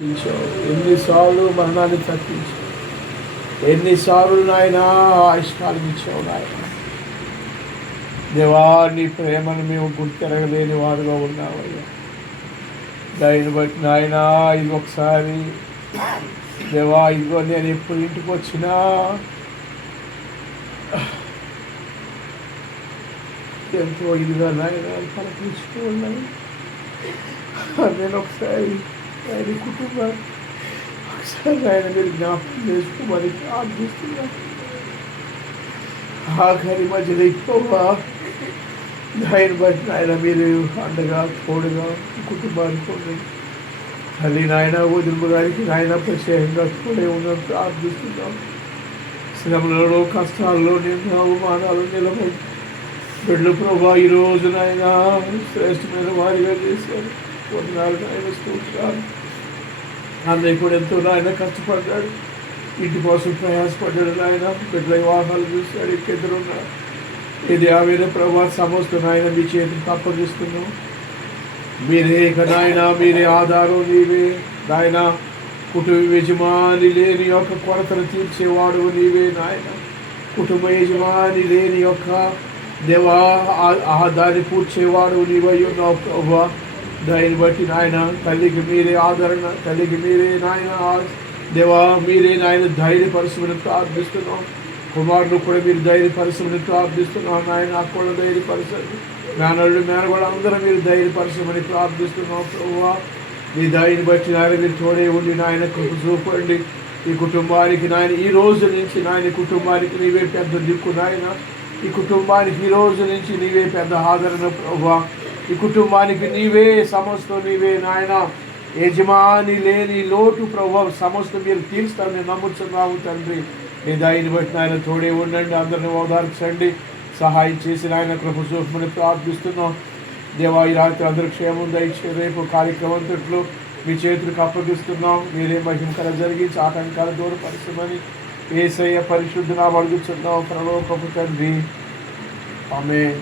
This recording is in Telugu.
ఎన్నిసార్లు మరణాన్ని తప్పించావు, ఎన్నిసార్లు నాయన ఆయుష్కాలం ఇచ్చావు నాయన. దేవా, నీ ప్రేమను మేము గుర్తెరగలేని వారుగా ఉన్నామయ్యా. దాన్ని బట్టి నాయన ఇది ఒకసారి దేవా, ఇదిగో నేను ఎప్పుడు ఇంటికి వచ్చినా ఎంతో ఇదిగా నాయన పలకరిస్తూ ఉన్నాను. నేను ఒకసారి ఆయన కుటుంబాన్ని ఒకసారి ఆయన మీరు జ్ఞాపకం చేసుకోమని ప్రార్థిస్తున్నాను. ఆఖరి మధ్యలో ఎక్కువగా ఆయన బట్టి ఆయన మీరు అండగా తోడుగా కుటుంబానికి ఉండండి. తల్లి నాయన వదిలిపు గారికి నాయన ప్రత్యేకంగా తోడే ఉన్నట్టు ప్రార్థిస్తున్నాం. శ్రమలలో కష్టాల్లో నేను అవమానాలు నిలబడి బిడ్డలు ప్రభా ఈరోజు నాయన శ్రేష్టమైన వారిగా చేశారు. వందనాలు నాయన, స్తోత్రాలు. అన్నయ్య కూడా ఎంతో నాయన కష్టపడ్డాడు, ఇంటి కోసం ప్రయాసపడ్డాడు నాయన. బిడ్డల వివాహాలు చూశాడు, ఇంకెద్దరున్నారు. ఇది ఆమె ప్రభా సమస్త నాయన మీ చేతికి అప్పగిస్తున్నాం. మీరే ఇక నాయన, మీరే ఆధారం, నీవే నాయన. కుటుంబ యజమాని లేని యొక్క కొరతను తీర్చేవాడు నీవే నాయన. కుటుంబ యజమాని లేని యొక్క దేవా దాన్ని పూడ్చేవాడు నీవై ఉన్నావు ప్రభా. దాన్ని బట్టి నాయన తల్లికి మీరే ఆదరణ, తల్లికి మీరే నాయన దేవా, మీరే నాయన ధైర్యపరచమని ప్రార్థిస్తున్నాం. కుమారుడు కూడా మీరు ధైర్యపరచమని ప్రార్థిస్తున్నాం నాయన. నాకు కూడా ధైర్యపరచండి. మేనల్లుడు మేనగోడు అందరూ మీరు ధైర్యపరచమని ప్రార్థిస్తున్నాం ప్రభువా. మీ దయని బట్టి నాయన మీరు తోడే ఉండి నాయన కృప చూపండి ఈ కుటుంబానికి నాయన. ఈ రోజు నుంచి నాయన కుటుంబానికి నీవే పెద్ద దిక్కు నాయన. ఈ కుటుంబానికి ఈ రోజు నుంచి నీవే పెద్ద ఆదరణ ప్రభువా. ఈ కుటుంబానికి నీవే సమస్తం, నీవే నాయన. యజమాని లేని లోటు ప్రభావం సమస్తం మీరు తీరుస్తారని నమ్ముతున్నాము తండ్రి. మీ దయని బట్టి ఆయన తోడే ఉండండి, అందరిని ఓదార్చండి, సహాయం చేసి ఆయన కృప చూపమని ప్రార్థిస్తున్నాం. దేవా, ఈ రాత్రి అందరూ క్షేమం దయచే రేపు కార్యక్రమంతట్లో మీ చేతులకు అప్పగిస్తున్నాం. మీరే మహిమకర జరిగించి ఆటంకాలు దూరపరచమని యేసయ్య పరిశుద్ధ నామమున అడుగుచున్నాం పరలోకపు తండ్రి. ఆమేన్.